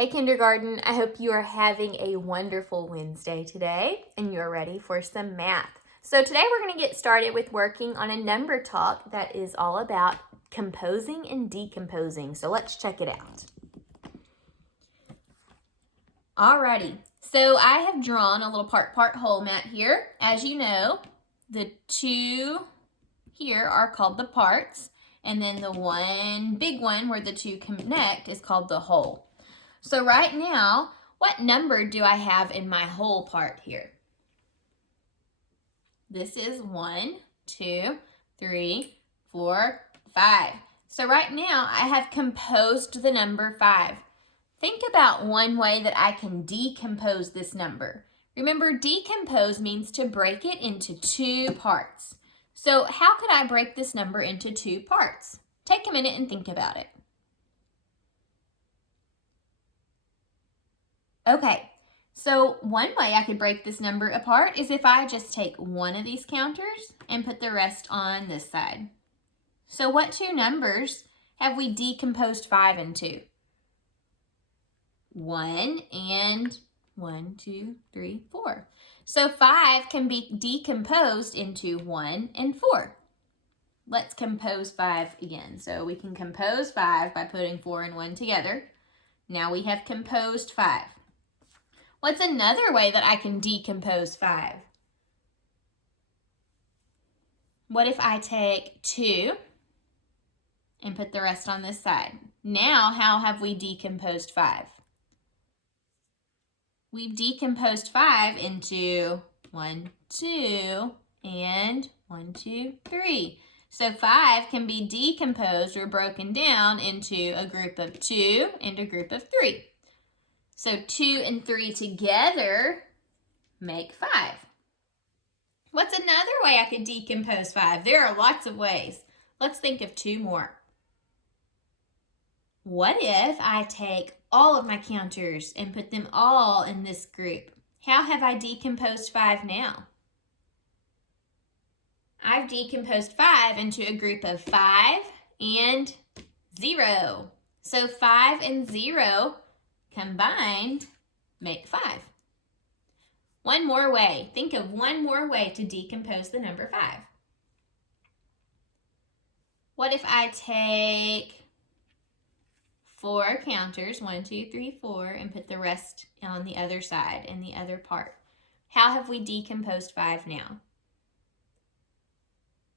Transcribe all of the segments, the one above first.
Hey kindergarten, I hope you are having a wonderful Wednesday today and you're ready for some math. So today we're going to get started with working on a number talk that is all about composing and decomposing. So let's check it out. Alrighty, so I have drawn a little part whole mat here. As you know, the two here are called the parts, and then the one big one where the two connect is called the whole. So right now, what number do I have in my whole part here? This is 1, 2, 3, 4, 5. So right now, I have composed the number 5. Think about one way that I can decompose this number. Remember, decompose means to break it into two parts. So how could I break this number into two parts? Take a minute and think about it. Okay, so one way I could break this number apart is if I just take one of these counters and put the rest on this side. So what two numbers have we decomposed 5 into? 1 and 1, 2, 3, 4. So 5 can be decomposed into 1 and 4. Let's compose 5 again. So we can compose 5 by putting 4 and 1 together. Now we have composed 5. What's another way that I can decompose 5? What if I take 2 and put the rest on this side? Now, how have we decomposed 5? We've decomposed 5 into 1, 2, and 1, 2, 3. So 5 can be decomposed or broken down into a group of 2 and a group of 3. So 2 and 3 together make 5. What's another way I could decompose 5? There are lots of ways. Let's think of 2 more. What if I take all of my counters and put them all in this group? How have I decomposed 5 now? I've decomposed 5 into a group of 5 and 0. So 5 and 0 combined make 5. One more way. Think of one more way to decompose the number 5. What if I take 4 counters, 1, 2, 3, 4, and put the rest on the other side in the other part? How have we decomposed 5 now?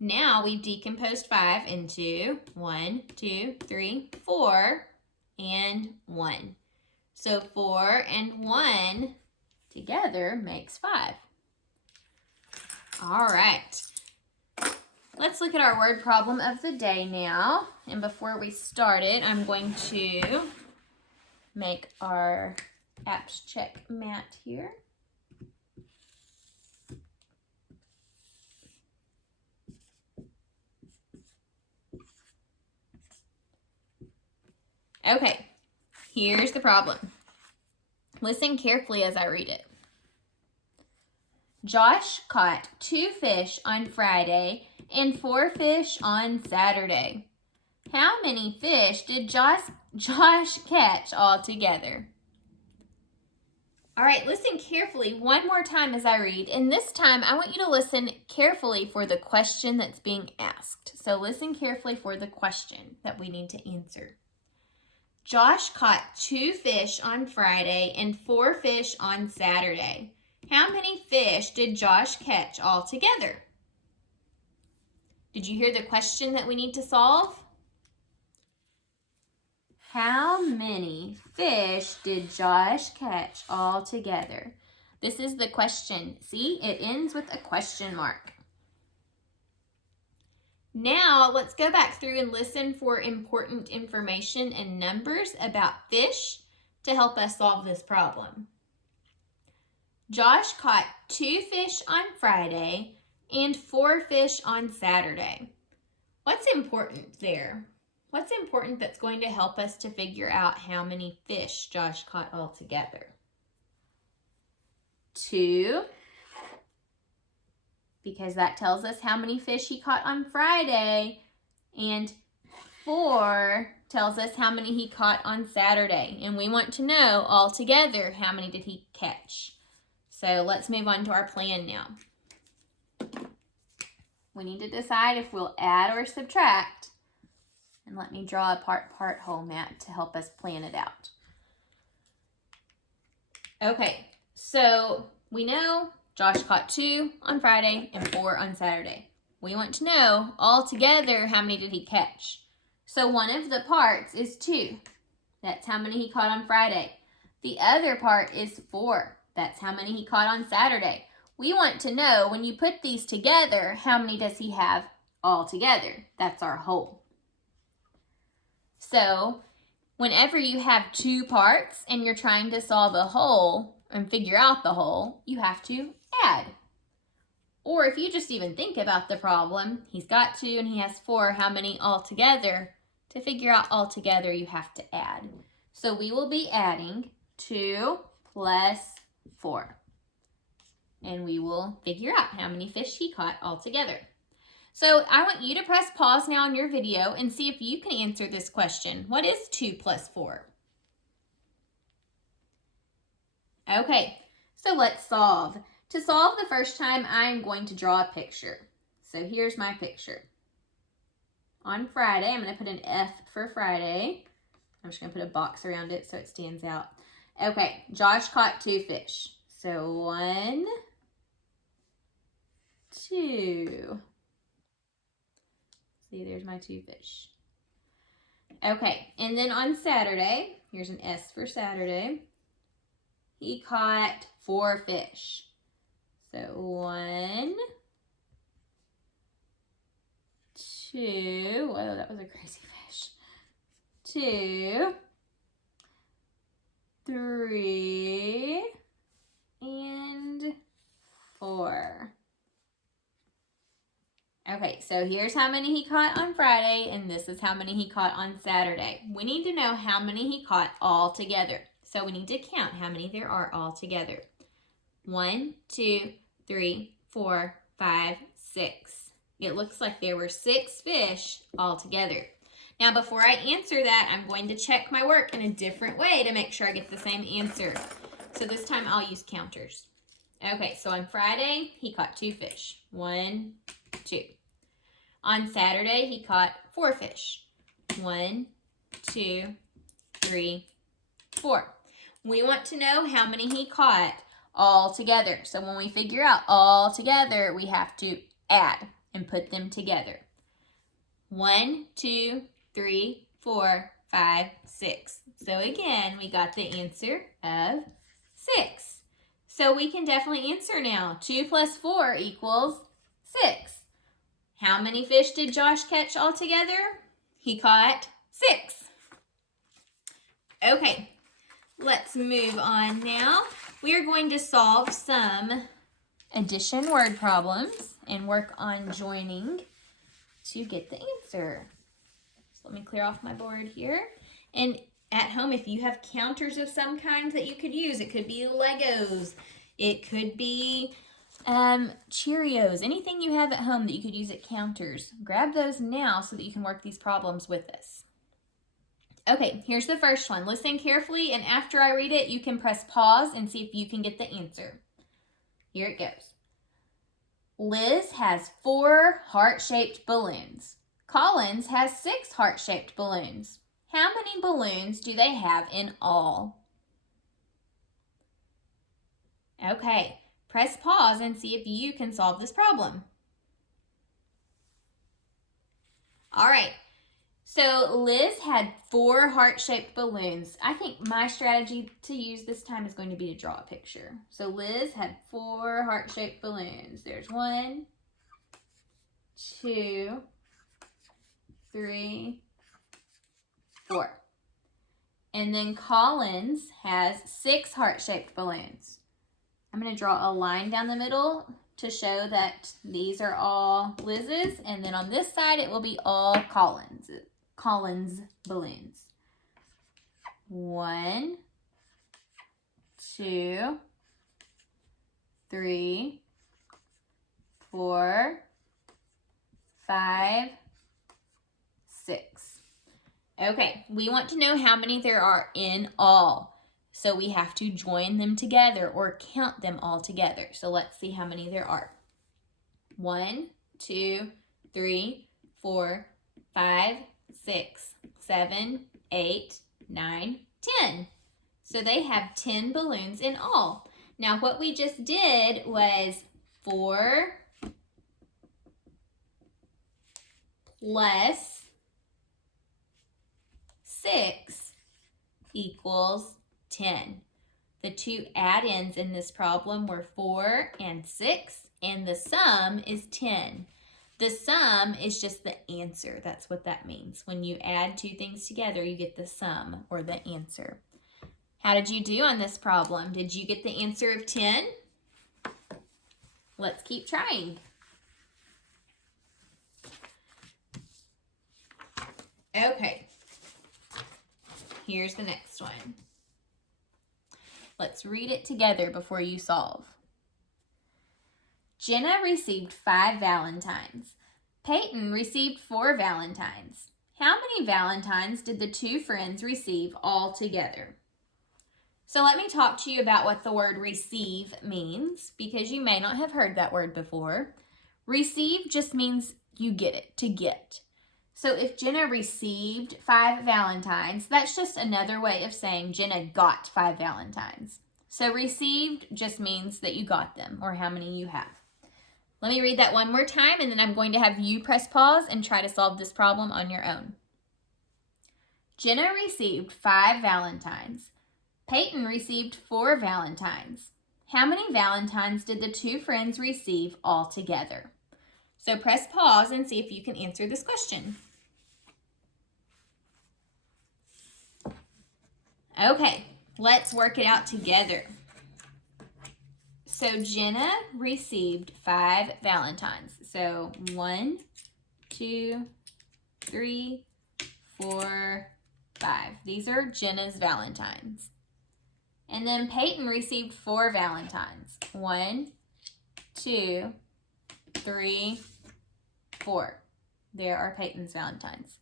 Now we've decomposed 5 into 1, 2, 3, 4, and 1. So 4 and 1 together makes 5. All right. Let's look at our word problem of the day now. And before we start it, I'm going to make our apps check mat here. Okay, here's the problem. Listen carefully as I read it. Josh caught 2 fish on Friday and 4 fish on Saturday. How many fish did Josh catch altogether? All right, listen carefully one more time as I read. And this time, I want you to listen carefully for the question that's being asked. So listen carefully for the question that we need to answer. Josh caught 2 fish on Friday and 4 fish on Saturday. How many fish did Josh catch altogether? Did you hear the question that we need to solve? How many fish did Josh catch altogether? This is the question. See, it ends with a question mark. Now, let's go back through and listen for important information and numbers about fish to help us solve this problem. Josh caught 2 fish on Friday and 4 fish on Saturday. What's important there? What's important that's going to help us to figure out how many fish Josh caught altogether? 2, because that tells us how many fish he caught on Friday, and 4 tells us how many he caught on Saturday, and we want to know all together how many did he catch. So let's move on to our plan now. We need to decide if we'll add or subtract. And let me draw a part whole map to help us plan it out. Okay, so we know Josh caught 2 on Friday and 4 on Saturday. We want to know all together how many did he catch. So one of the parts is 2. That's how many he caught on Friday. The other part is 4. That's how many he caught on Saturday. We want to know, when you put these together, how many does he have all together? That's our whole. So whenever you have 2 parts and you're trying to solve a whole and figure out the whole, you have to add. Or if you just even think about the problem, he's got 2 and he has 4, how many all together? To figure out all together, you have to add. So we will be adding 2 plus 4. And we will figure out how many fish he caught all together. So I want you to press pause now on your video and see if you can answer this question. What is 2 plus 4? Okay, so let's solve. To solve the first time, I'm going to draw a picture. So here's my picture. On Friday, I'm going to put an F for Friday. I'm just going to put a box around it so it stands out. Okay, Josh caught 2 fish. So 1, 2. See, there's my 2 fish. Okay, and then on Saturday, here's an S for Saturday, he caught 4 fish. So 1, 2, whoa, that was a crazy fish. 2, 3, and 4. Okay, so here's how many he caught on Friday, and this is how many he caught on Saturday. We need to know how many he caught all together. So we need to count how many there are all together. 1, 2, 3, 4, 5, 6. It looks like there were 6 fish all together. Now, before I answer that, I'm going to check my work in a different way to make sure I get the same answer. So this time I'll use counters. Okay, so on Friday, he caught 2 fish. 1, 2. On Saturday, he caught 4 fish. 1, 2, 3, 4. We want to know how many he caught all together. So when we figure out all together, we have to add and put them together. 1, 2, 3, 4, 5, 6. So again, we got the answer of 6. So we can definitely answer now. 2 plus 4 equals 6. How many fish did Josh catch all together? He caught 6. Okay, let's move on now. We are going to solve some addition word problems and work on joining to get the answer. So let me clear off my board here. And at home, if you have counters of some kind that you could use, it could be Legos, it could be Cheerios, anything you have at home that you could use at counters. Grab those now so that you can work these problems with us. Okay, here's the first one. Listen carefully, and after I read it, you can press pause and see if you can get the answer. Here it goes. Liz has 4 heart-shaped balloons. Collins has 6 heart-shaped balloons. How many balloons do they have in all? Okay, press pause and see if you can solve this problem. All right, so Liz had 4 heart-shaped balloons. I think my strategy to use this time is going to be to draw a picture. So Liz had 4 heart-shaped balloons. There's 1, 2, 3, 4. And then Collins has 6 heart-shaped balloons. I'm going to draw a line down the middle to show that these are all Liz's, and then on this side it will be all Collins balloons. 1, 2, 3, 4, 5, 6. Okay, we want to know how many there are in all. So we have to join them together or count them all together. So let's see how many there are. 1, 2, 3, 4, 5, 6, 7, 8, 9, 10. So they have 10 balloons in all. Now what we just did was 4 plus 6 equals 10. The two add-ins in this problem were 4 and 6, and the sum is 10. The sum is just the answer. That's what that means. When you add two things together, you get the sum or the answer. How did you do on this problem? Did you get the answer of 10? Let's keep trying. Okay. Here's the next one. Let's read it together before you solve. Jenna received 5 valentines. Peyton received 4 valentines. How many valentines did the two friends receive all together? So let me talk to you about what the word receive means, because you may not have heard that word before. Receive just means you get it, to get. So if Jenna received 5 valentines, that's just another way of saying Jenna got 5 valentines. So received just means that you got them, or how many you have. Let me read that one more time, and then I'm going to have you press pause and try to solve this problem on your own. Jenna received 5 valentines. Peyton received 4 valentines. How many valentines did the two friends receive all together? So press pause and see if you can answer this question. Okay, let's work it out together. So Jenna received 5 valentines. So 1, 2, 3, 4, 5. These are Jenna's valentines. And then Peyton received 4 valentines. 1, 2, 3, 4. There are Peyton's valentines.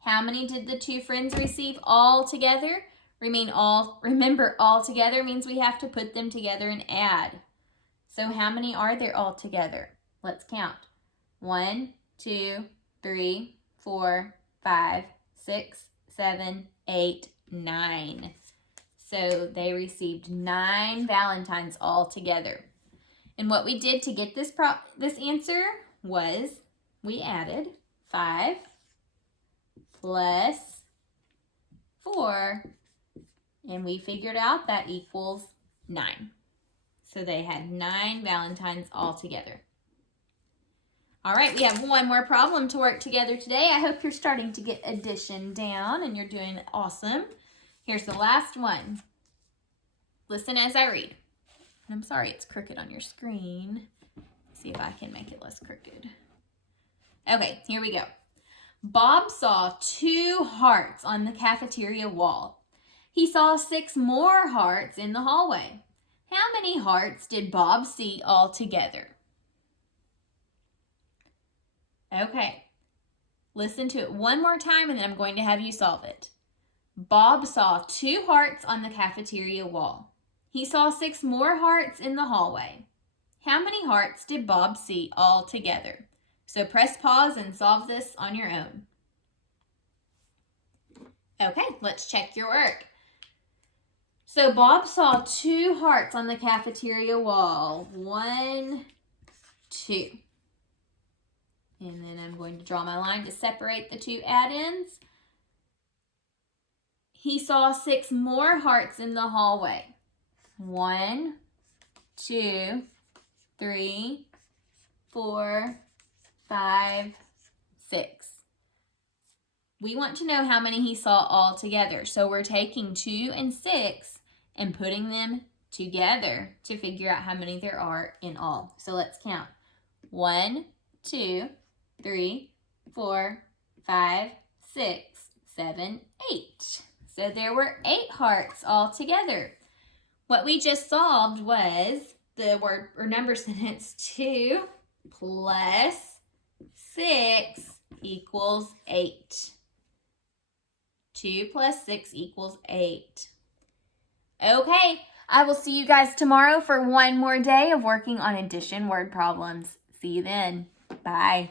How many did the two friends receive all together? Remember, all together means we have to put them together and add. So how many are there all together? Let's count. 1, 2, 3, 4, 5, 6, 7, 8, 9. So they received 9 valentines all together. And what we did to get this answer was we added 5 plus 4, and we figured out that equals 9. So they had 9 valentines all together. All right, we have one more problem to work together today. I hope you're starting to get addition down and you're doing awesome. Here's the last one. Listen as I read. I'm sorry it's crooked on your screen. Let's see if I can make it less crooked. Okay, here we go. Bob saw 2 hearts on the cafeteria wall. He saw 6 more hearts in the hallway. How many hearts did Bob see all together? Okay, listen to it one more time and then I'm going to have you solve it. Bob saw 2 hearts on the cafeteria wall. He saw 6 more hearts in the hallway. How many hearts did Bob see all together? So press pause and solve this on your own. Okay, let's check your work. So Bob saw 2 hearts on the cafeteria wall. 1, 2. And then I'm going to draw my line to separate the 2 add-ins. He saw 6 more hearts in the hallway. 1, 2, 3, 4, 5, 6. We want to know how many he saw all together. So we're taking 2 and 6 and putting them together to figure out how many there are in all. So let's count. 1, 2, 3, 4, 5, 6, 7, 8. So there were 8 hearts all together. What we just solved was the word or number sentence 2 plus 6 equals 8. 2 plus 6 equals 8. Okay, I will see you guys tomorrow for one more day of working on addition word problems. See you then. Bye.